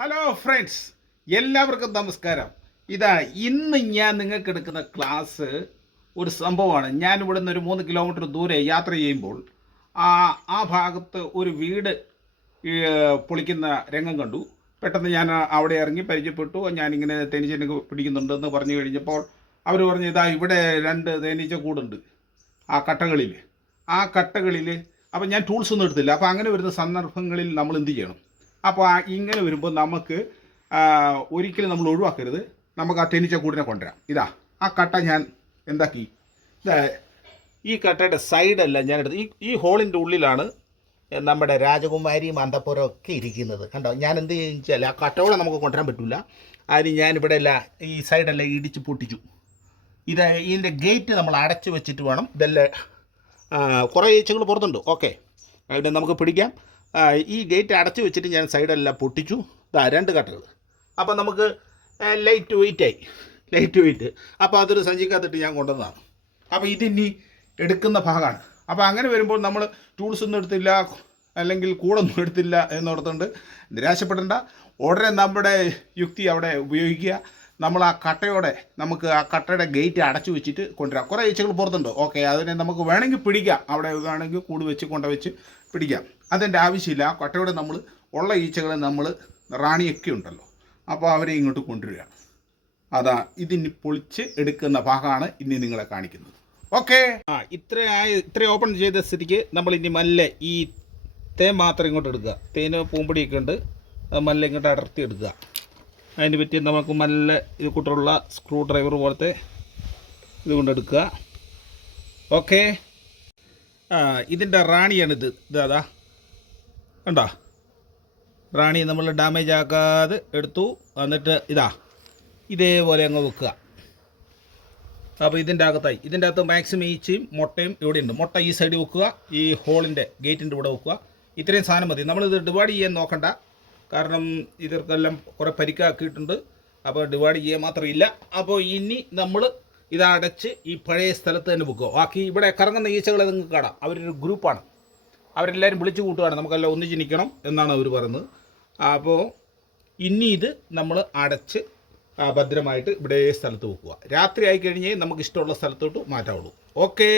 Hello friends, എല്ലാവർക്കും നമസ്കാരം. ഇതാ ഇന്ന് ഞാൻ നിങ്ങൾക്ക് എടുക്കുന്ന ക്ലാസ് ഒരു സംഭവമാണ്. ഞാൻ ഇവിടെ നിന്ന് ഒരു 3 കിലോമീറ്റർ ദൂരെ യാത്ര ചെയ്യുമ്പോൾ ആ ആ ഭാഗത്ത് ഒരു വീട് പൊളിക്കുന്ന രംഗം കണ്ടു. പെട്ടെന്ന് ഞാൻ അവിടെ ഇറങ്ങി പരിചയപ്പെട്ടു. ഞാനിങ്ങനെ തേനീച്ചയൊക്കെ പിടിക്കുന്നുണ്ടെന്ന് പറഞ്ഞു കഴിഞ്ഞപ്പോൾ അവർ പറഞ്ഞു, ഇതാ ഇവിടെ 2 തേനീച്ച കൂടുണ്ട് ആ കട്ടകളിൽ. അപ്പം ഞാൻ ടൂൾസ് ഒന്നും എടുത്തില്ല. അപ്പോൾ അങ്ങനെ വരുന്ന സന്ദർഭങ്ങളിൽ നമ്മൾ എന്ത് ചെയ്യണം? അപ്പോൾ ഇങ്ങനെ വരുമ്പോൾ നമുക്ക് ഒരിക്കലും നമ്മൾ ഒഴിവാക്കരുത്. നമുക്ക് ആ തേനീച്ചക്കൂടിനെ കൊണ്ടുവരാം. ആ കട്ട ഞാൻ എന്താക്കി, ഈ കട്ടയുടെ സൈഡല്ല ഞാൻ എടുത്ത് ഈ ഹോളിൻ്റെ ഉള്ളിലാണ് നമ്മുടെ രാജകുമാരിയും അന്തപ്പുരം ഒക്കെ ഇരിക്കുന്നത്. കണ്ടോ? ഞാൻ എന്ത് ചോദിച്ചാൽ ആ കട്ടയോടെ നമുക്ക് കൊണ്ടുവരാൻ പറ്റില്ല. അതിന് ഞാനിവിടെ ഈ സൈഡെല്ലാം ഇടിച്ച് പൊട്ടിച്ചു. ഇതിൻ്റെ ഗേറ്റ് നമ്മൾ അടച്ചു വെച്ചിട്ട് വേണം. കുറേ ഈച്ചകൾ പുറത്തുണ്ട്. ഓക്കെ, അതിനെ നമുക്ക് പിടിക്കാം. ഈ ഗേറ്റ് അടച്ചു വെച്ചിട്ട് ഞാൻ സൈഡെല്ലാം പൊട്ടിച്ചു. 2 കട്ടകൾ. അപ്പോൾ നമുക്ക് ലൈറ്റ് വെയിറ്റ്. അപ്പോൾ അതൊരു സഞ്ചിക്കകത്തിട്ട് ഞാൻ കൊണ്ടുവന്നതാണ്. അപ്പോൾ ഇതിനി എടുക്കുന്ന ഭാഗമാണ്. അപ്പോൾ അങ്ങനെ വരുമ്പോൾ നമ്മൾ ടൂൾസ് ഒന്നും എടുത്തില്ല, അല്ലെങ്കിൽ കൂടൊന്നും എടുത്തില്ല എന്നോർത്തുകൊണ്ട് നിരാശപ്പെടേണ്ട. ഉടനെ നമ്മുടെ യുക്തി അവിടെ ഉപയോഗിക്കുക. നമ്മൾ ആ കട്ടയുടെ ഗേറ്റ് അടച്ചു വെച്ചിട്ട് കൊണ്ടുവരാം. കുറേ ഈച്ചകൾ പുറത്തുണ്ട്. ഓക്കെ, അതിനെ നമുക്ക് വേണമെങ്കിൽ പിടിക്കാം. അവിടെ വേണമെങ്കിൽ കൂട് വെച്ച് കൊണ്ടുവച്ച് പിടിക്കാം. അതിൻ്റെ ആവശ്യമില്ല. ആ കട്ടയോടെ നമ്മൾ ഉള്ള ഈച്ചകളെ നമ്മൾ റാണിയൊക്കെ ഉണ്ടല്ലോ, അപ്പോൾ അവരെ ഇങ്ങോട്ട് കൊണ്ടുവരിക. ഇതിനി പൊളിച്ച് എടുക്കുന്ന ഭാഗമാണ് ഇനി നിങ്ങളെ കാണിക്കുന്നത്. ഓക്കെ, ഇത്ര ഓപ്പൺ ചെയ്ത സ്ഥിതിക്ക് നമ്മൾ ഇനി മല്ലെ ഈ തേൻ മാത്രം ഇങ്ങോട്ട് എടുക്കുക. തേന് പൂമ്പൊടിയൊക്കെ ഉണ്ട്, മല്ല ഇങ്ങോട്ട് അടർത്തി എടുക്കുക. അതിന് പറ്റി നമുക്ക് നല്ല ഇത് കൂട്ടുള്ള സ്ക്രൂ ഡ്രൈവർ പോലത്തെ ഇത് കൊണ്ടെടുക്കുക. ഓക്കെ, ഇതിൻ്റെ റാണിയാണിത്. അതാ കണ്ടോ? റാണി നമ്മൾ ഡാമേജ് ആക്കാതെ എടുത്തു. എന്നിട്ട് ഇതേപോലെ അങ്ങ് വെക്കുക. അപ്പോൾ ഇതിൻ്റെ അകത്ത് മാക്സിമം ഈച്ചയും മുട്ടയും ഇവിടെ ഉണ്ട്. മുട്ട ഈ സൈഡിൽ വെക്കുക, ഈ ഹോളിൻ്റെ ഗേറ്റിൻ്റെ ഇവിടെ വെക്കുക. ഇത്രയും സാധനം മതി. നമ്മളിത് ഡിവൈഡ് ചെയ്യാൻ നോക്കണ്ട, കാരണം ഇതൊക്കെല്ലാം കുറേ പരിക്കാക്കിയിട്ടുണ്ട്. അപ്പോൾ ഡിവൈഡ് ചെയ്യാൻ മാത്രമില്ല. അപ്പോൾ ഇനി നമ്മൾ ഇതടച്ച് ഈ പഴയ സ്ഥലത്ത് തന്നെ വെക്കുക. ബാക്കി ഇവിടെ കറങ്ങുന്ന ഈച്ചകളെ നിങ്ങൾക്ക് കാണാം. അവരൊരു ഗ്രൂപ്പാണ്. അവരെല്ലാവരും വിളിച്ചു കൂട്ടുകയാണ്. നമുക്കെല്ലാം ഒന്നിച്ച് നിൽക്കണം എന്നാണ് അവർ പറയുന്നത്. അപ്പോൾ ഇനി ഇത് നമ്മൾ അടച്ച് ഭദ്രമായിട്ട് ഇവിടെ സ്ഥലത്ത് വെക്കുക. രാത്രി ആയിക്കഴിഞ്ഞേ നമുക്ക് ഇഷ്ടമുള്ള സ്ഥലത്തോട്ട് മാറ്റാവുള്ളൂ. ഓക്കേ.